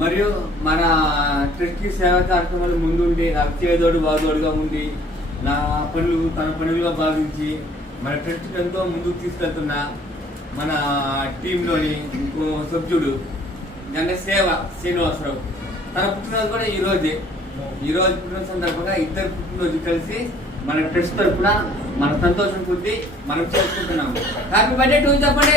మరియు మన ట్రస్ట్ సేవా కార్యక్రమాలు ముందుండి నాకు చేదోడు బాదోడుగా ఉండి నా పనులు తన పనులుగా భావించి మన ట్రస్ట్ ఎంతో ముందుకు తీసుకెళ్తున్న మన టీంలోని ఇంకో సభ్యుడు అంటే సేవ శ్రీనివాసరావు తన పుట్టినరోజు కూడా ఈరోజు పుట్టినరోజు సందర్భంగా ఇద్దరు పుట్టినరోజు కలిసి మన ట్రస్ట్ తరఫున మన సంతోషం కొద్ది మనం చేసుకుంటున్నాము. హ్యాపీ బర్త్డే టు చెప్పండి.